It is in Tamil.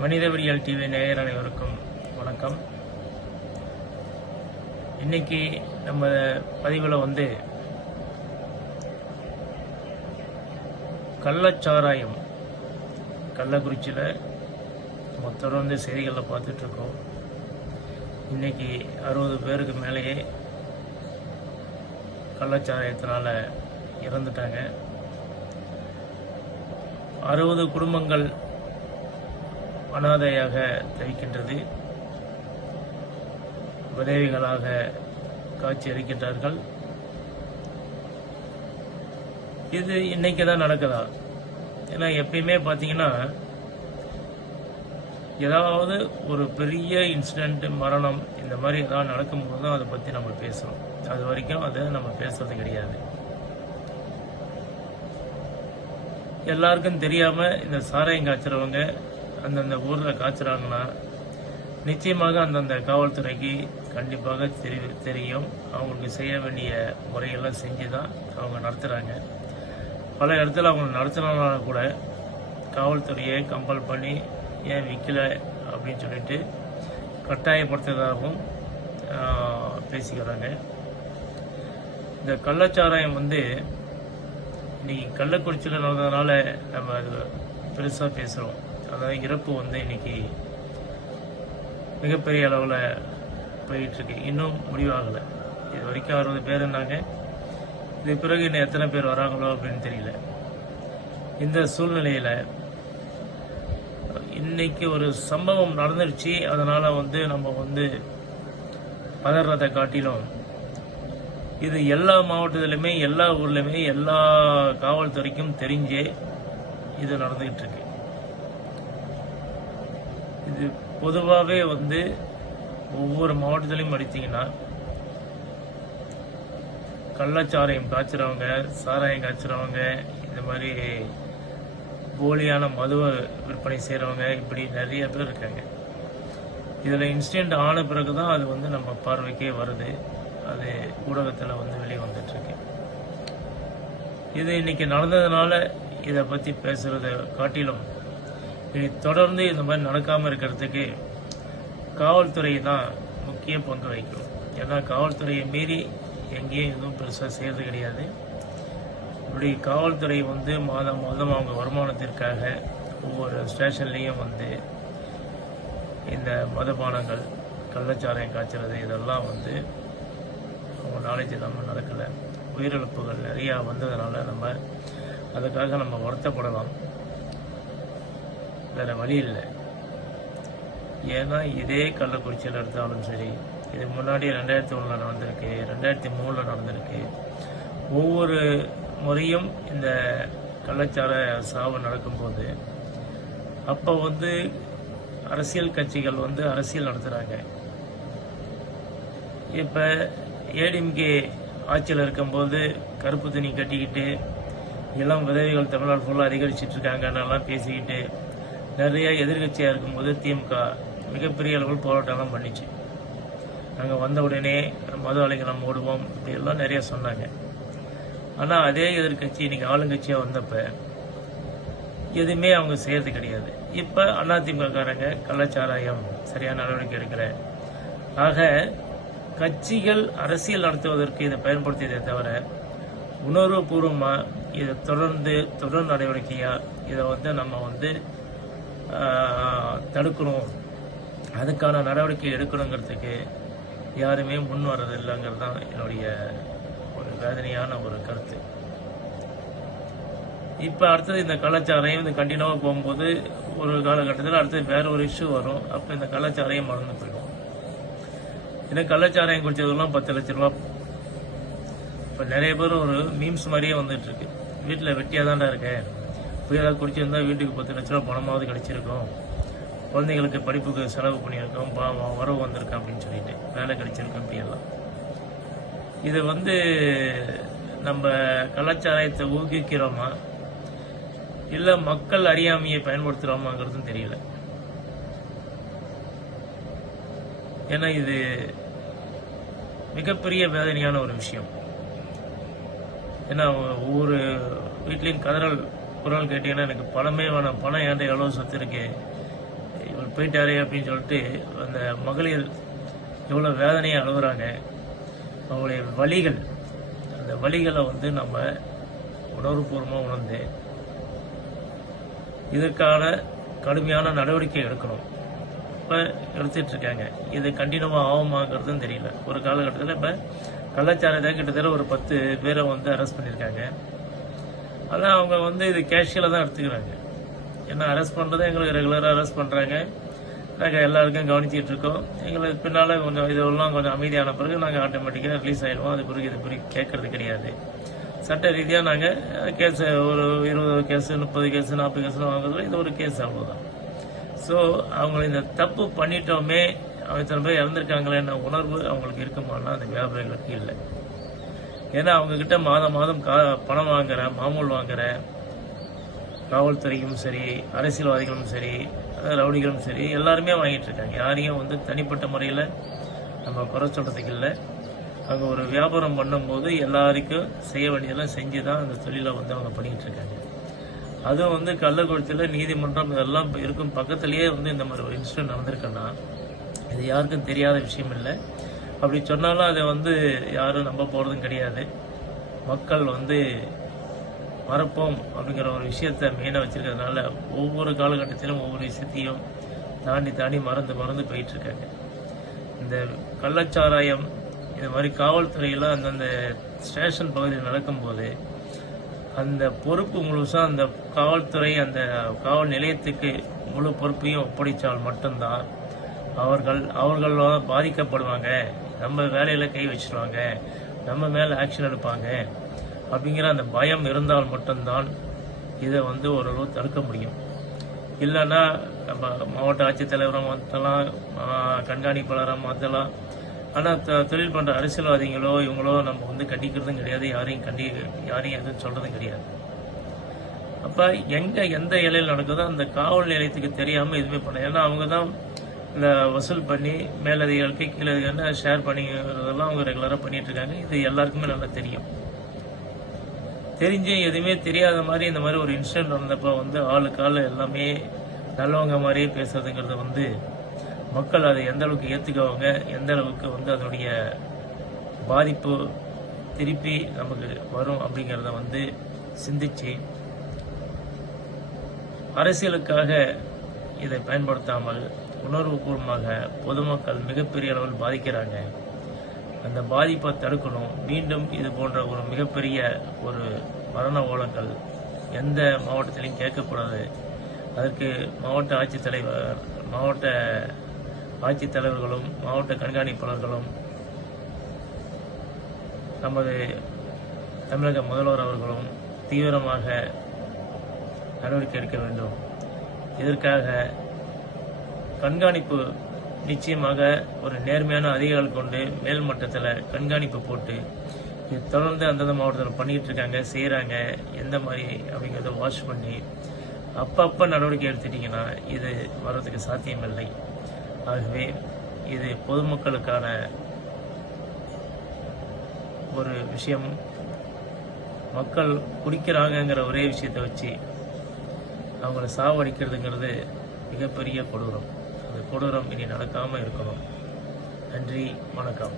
மனிதவியல் டிவி நேயர் அனைவருக்கும் வணக்கம். இன்னைக்கு நம்ம பதிவில் கள்ளச்சாராயம் கள்ளக்குறிச்சியில் நம்ம தொடர்ந்து செய்திகளில் பார்த்துட்ருக்கோம். இன்னைக்கு 60 பேருக்கு மேலேயே கள்ளச்சாராயத்தினால் இறந்துட்டாங்க. 60 குடும்பங்கள் அனாதையாக தவிக்கின்றது. விதவைகளாக காட்சி அளிக்கின்றார்கள். இது இன்னைக்கு தான் நடக்குதா? ஏன்னா எப்பயுமே பார்த்தீங்கன்னா ஏதாவது ஒரு பெரிய இன்சிடென்ட், மரணம் இந்த மாதிரி ஏதாவது நடக்கும்போது தான் அதை பற்றி நம்ம பேசுகிறோம். அது வரைக்கும் அதை நம்ம பேசுறது கிடையாது. எல்லாருக்கும் தெரியாமல் இந்த சாராயம் காய்ச்சறவங்க அந்தந்த ஊரில் காய்ச்சுறாங்கன்னா நிச்சயமாக அந்தந்த காவல்துறைக்கு கண்டிப்பாக தெரியும். அவங்களுக்கு செய்ய வேண்டிய முறையெல்லாம் செஞ்சு தான் அவங்க நடத்துகிறாங்க. பல இடத்துல அவங்க நடத்தினாலும் கூட காவல்துறையை கம்பல் பண்ணி ஏன் விற்கல அப்படின்னு சொல்லிட்டு கட்டாயப்படுத்துவதாகவும் பேசிக்கிறாங்க. இந்த கள்ளச்சாராயம் இன்னைக்கு கள்ளக்குறிச்சியில் நடந்ததுனால நம்ம அது பெருசாக பேசுகிறோம். அதாவது இறப்பு இன்னைக்கு மிகப்பெரிய அளவில் போயிட்டுருக்கு. இன்னும் முடிவாகலை. இது வரைக்கும் 60 பேர் இருந்தாங்க. இது பிறகு இன்னும் எத்தனை பேர் வராங்களோ அப்படின்னு தெரியல. இந்த சூழ்நிலையில் இன்னைக்கு ஒரு சம்பவம் நடந்துருச்சு. அதனால் நம்ம பதறதை காட்டிலும் இது எல்லா மாவட்டத்திலுமே, எல்லா ஊர்லையுமே, எல்லா காவல்துறைக்கும் தெரிஞ்சே இது நடந்துகிட்டு இருக்கு. இது பொதுவாகவே ஒவ்வொரு மாவட்டத்திலையும் படித்தீங்கன்னா கள்ளச்சாராயம் காய்ச்சுறவங்க, சாராயம் காய்ச்சுறவங்க, இந்த மாதிரி போலியான மதுவை விற்பனை செய்கிறவங்க, இப்படி நிறைய பேர் இருக்காங்க. இதில் இன்சிடென்ட் ஆன பிறகு தான் அது நம்ம பார்வைக்கே வருது. அது ஊடகத்தில் வெளியே வந்துட்டுருக்கு. இது இன்னைக்கு நடந்ததுனால இதை பற்றி பேசுகிறத காட்டிலும் இனி தொடர்ந்து இந்த மாதிரி நடக்காமல் இருக்கிறதுக்கு காவல்துறை தான் முக்கிய பங்கு வகிக்கும். ஏன்னா காவல்துறையை மீறி எங்கேயும் எதுவும் பெருசாக செய்கிறது கிடையாது. இப்படி காவல்துறை மாதம் மாதம் அவங்க வருமானத்திற்காக ஒவ்வொரு ஸ்டேஷன்லேயும் இந்த மதுபானங்கள், கள்ளச்சாராயம் காய்ச்சறது இதெல்லாம் அவங்க நாலேஜ் இல்லாமல் நடக்கலை. உயிரிழப்புகள் நிறையா வந்ததுனால நம்ம அதுக்காக நம்ம வருத்தப்படலாம். வேறு வழி இல்லை. ஏன்னா இதே கள்ளக்குறிச்சியில் எடுத்தாலும் சரி, இது முன்னாடி 2001 நடந்திருக்கு, 2003 நடந்திருக்கு. ஒவ்வொரு முறையும் இந்த கள்ளச்சார சாவு நடக்கும்போது அப்போ அரசியல் கட்சிகள் அரசியல் நடத்துகிறாங்க. இப்போ ஏடிஎம்கே ஆட்சியில் இருக்கும்போது கருப்பு துணி கட்டிக்கிட்டு இளம் விதவைகள் தமிழ்நாடு ஃபுல்லாக அதிகரிச்சிட்டு இருக்காங்கன்னெல்லாம் பேசிக்கிட்டு, நிறைய எதிர்கட்சியாக இருக்கும்போது திமுக மிகப்பெரிய அளவில் போராட்டம்லாம் பண்ணிச்சு. நாங்கள் வந்த உடனே மது ஆலைக்கு நம்ம ஓடுவோம், இப்படியெல்லாம் நிறைய சொன்னாங்க. ஆனால் அதே எதிர்கட்சி இன்னைக்கு ஆளுங்கட்சியாக வந்தப்போ எதுவுமே அவங்க செய்யறது கிடையாது. இப்போ அதிமுககாரங்க கள்ளச்சாராயம் சரியான நடவடிக்கை எடுக்கிற. ஆக கட்சிகள் அரசியல் நடத்துவதற்கு இதை பயன்படுத்தியதை தவிர உணர்வுபூர்வமாக இதை தொடர் நடவடிக்கையாக இதை நம்ம தடுக்கணும், அதுக்கான நடவடிக்கை எடுக்கணுங்கிறதுக்கு யாருமே முன் வர்றது இல்லைங்கிறது தான் என்னுடைய ஒரு வேதனையான ஒரு கருத்து. இப்போ அடுத்தது இந்த கள்ளச்சாராயம் இந்த கண்டினியூவாக போகும்போது ஒரு காலகட்டத்தில் அடுத்தது வேற ஒரு இஷ்யூ வரும். அப்போ இந்த கள்ளச்சாராயம் மறந்து போயிடும். ஏன்னா கள்ளச்சாராயம் குடிச்சதுக்கெல்லாம் 10 லட்ச ரூபா. இப்போ நிறைய பேர் ஒரு மீம்ஸ் மாதிரியே வந்துட்டு இருக்கு. வீட்டில் வெட்டியாக தான்டா இருக்கேன், போய் ஏதாவது குடிச்சிருந்தா வீட்டுக்கு 10 லட்ச ரூபா பணமாவது கிடைச்சிருக்கும், குழந்தைங்களுக்கு படிப்புக்கு செலவு பண்ணியிருக்கோம், வரவு வந்திருக்கேன் அப்படின்னு சொல்லிட்டு வேலை கிடைச்சிருக்கோம். அப்படியெல்லாம் இது நம்ம கலாச்சாரத்தை ஊக்குவிக்கிறோமா இல்லை மக்கள் அறியாமையை பயன்படுத்துகிறோமாங்கிறதும் தெரியல. ஏன்னா இது மிகப்பெரிய வேதனையான ஒரு விஷயம். ஏன்னா ஒவ்வொரு வீட்லேயும் குரல் கேட்டீங்கன்னா எனக்கு பணமே வேணாம், பணம் ஏன்ட்ட எவ்வளோ சொத்து இருக்கு, இவர் போயிட்டாரே அப்படின்னு சொல்லிட்டு அந்த மகளிர் எவ்வளோ வேதனையை அழுகுறாங்க. அவங்களுடைய வலிகள், அந்த வலிகளை வந்து நம்ம உணர்வுபூர்வமாக உணர்ந்து இதற்கான கடுமையான நடவடிக்கை எடுக்கணும். இப்போ எடுத்துட்டு இருக்காங்க. இது கண்டினியூவாக ஆகுமாங்கிறதும் தெரியல. ஒரு காலகட்டத்தில் இப்போ கள்ளச்சாராயத்தை கிட்டத்தட்ட ஒரு 10 பேரை வந்து அரெஸ்ட் பண்ணியிருக்காங்க. ஆனால் அவங்க வந்து இது கேஷுவலாக தான் எடுத்துக்கிறாங்க. ஏன்னா அரெஸ்ட் பண்ணுறதை எங்களுக்கு ரெகுலராக அரெஸ்ட் பண்ணுறாங்க. நாங்கள் எல்லாருக்கும் கவனிச்சிட்டு இருக்கோம். எங்களுக்கு பின்னால் கொஞ்சம் இதெல்லாம் கொஞ்சம் அமைதியான பிறகு நாங்கள் ஆட்டோமேட்டிக்காக ரிலீஸ் ஆகிடுவோம். அது பிறகு இது பிறகு கேட்கறது கிடையாது. சட்ட ரீதியாக நாங்கள் கேஸ் ஒரு 20 கேஸு 30 கேஸு 40 கேஸுன்னு வாங்குறதுல இது ஒரு கேஸ் அவ்வளோதான். ஸோ அவங்க இந்த தப்பு பண்ணிட்டோமே, அவங்க இத்தனை பேர் இறந்துருக்காங்களேன்ற உணர்வு அவங்களுக்கு இருக்குமானா அந்த வியாபாரிகளுக்கு இல்லை. ஏன்னா அவங்கக்கிட்ட மாதம் மாதம் பணம் வாங்குற, மாமூல் வாங்குற காவல்துறையும் சரி, அரசியல்வாதிகளும் சரி, ரவுடிகளும் சரி, எல்லாருமே வாங்கிட்டு இருக்காங்க. யாரையும் வந்து தனிப்பட்ட முறையில் நம்ம குறை சொல்றதுக்கு இல்லை. அவங்க ஒரு வியாபாரம் பண்ணும்போது எல்லாருக்கும் செய்ய வேண்டியதெல்லாம் செஞ்சு தான் அந்த தொழிலை வந்து அவங்க பண்ணிக்கிட்டு இருக்காங்க. அதுவும் வந்து கள்ளக்குறிச்சியில் நீதிமன்றம் இதெல்லாம் இருக்கும் பக்கத்துலேயே வந்து இந்த மாதிரி ஒரு இன்சிடென்ட் நடந்திருக்குன்னா இது யாருக்கும் தெரியாத விஷயம் இல்லை. அப்படி சொன்னாலும் அதை வந்து யாரும் நம்ப போகிறதும் கிடையாது. மக்கள் வந்து மறப்போம் அப்படிங்கிற ஒரு விஷயத்தை மெயினாக வச்சிருக்கிறதுனால ஒவ்வொரு காலகட்டத்திலும் ஒவ்வொரு விஷயத்தையும் தாண்டி மறந்து போயிட்டுருக்காங்க. இந்த கள்ளச்சாராயம் இது மாதிரி காவல்துறையில் அந்தந்த ஸ்டேஷன் பகுதியில் நடக்கும்போது அந்த பொறுப்பு முழுசாக அந்த காவல்துறை அந்த காவல் நிலையத்துக்கு முழு பொறுப்பையும் ஒப்படைத்தால் மட்டும்தான் அவர்கள் பாதிக்கப்படுவாங்க, நம்ம வேலையில் கை வச்சிருவாங்க, நம்ம மேலே ஆக்ஷன் எடுப்பாங்க அப்படிங்கிற அந்த பயம் இருந்தால் மட்டும்தான் இதை வந்து ஓரளவு தடுக்க முடியும். இல்லைன்னா நம்ம மாவட்ட ஆட்சித்தலைவரை மாற்றலாம், கண்காணிப்பாளராக மாற்றலாம். ஆனால் தொழில் பண்ணுற அரசியல்வாதிகளோ இவங்களோ நம்ம வந்து கண்டிக்கிறதும் கிடையாது, யாரையும் எதுவும் சொல்கிறதும் கிடையாது. அப்போ எந்த எல்லையில் நடக்குதோ அந்த காவல் நிலையத்துக்கு தெரியாமல் எதுவுமே பண்ண. ஏன்னா அவங்க தான் இந்த வசூல் பண்ணி மேலதிகாரிகளுக்கு கீழதிகாரின்னு ஷேர் பண்ணிக்கிறதெல்லாம் அவங்க ரெகுலராக பண்ணிட்டு இருக்காங்க. இது எல்லாருக்குமே நல்லா தெரியும். தெரிஞ்சு எதுவுமே தெரியாத மாதிரி இந்த மாதிரி ஒரு இன்சிடென்ட் நடந்தப்போ வந்து ஆளுக்கால எல்லாமே நல்லவங்க மாதிரியே பேசுறதுங்கிறது வந்து மக்கள் அதை எந்த அளவுக்கு ஏற்றுக்குவாங்க, எந்த அளவுக்கு வந்து அதனுடைய பாதிப்பு திருப்பி நமக்கு வரும் அப்படிங்கிறத வந்து சிந்திச்சு அரசியலுக்காக இதை பயன்படுத்தாமல் உணர்வுபூர்வமாக பொதுமக்கள் மிகப்பெரிய அளவில் பாதிக்கிறாங்க. அந்த பாதிப்பை தடுக்கணும். மீண்டும் இது போன்ற ஒரு மிகப்பெரிய ஒரு மரண ஓலங்கள் எந்த மாவட்டத்திலையும் கேட்கக்கூடாது. அதற்கு மாவட்ட ஆட்சித்தலைவர்களும் மாவட்ட கண்காணிப்பாளர்களும் நமது தமிழக முதல்வர் அவர்களும் தீவிரமாக நடவடிக்கை எடுக்க வேண்டும். இதற்காக கண்காணிப்பு நிச்சயமாக ஒரு நேர்மையான அதிகாரிகள் கொண்டு மேல் மட்டத்தில் கண்காணிப்பு போட்டு இது தொடர்ந்து அந்தந்த மாவட்டத்தில் பண்ணிட்டு இருக்காங்க, செய்கிறாங்க, எந்த மாதிரி அப்படிங்கிறத வாட்ச் பண்ணி அப்பப்போ நடவடிக்கை எடுத்துட்டிங்கன்னா இது வர்றதுக்கு சாத்தியமில்லை. ஆகவே இது பொதுமக்களுக்கான ஒரு விஷயம். மக்கள் குடிக்கிறாங்கங்கிற ஒரே விஷயத்தை வச்சு அவங்கள சாவடிக்கிறதுங்கிறது மிகப்பெரிய கொடூரம். அந்த கொடூரம் இனி நடக்காமல் இருக்கணும். நன்றி, வணக்கம்.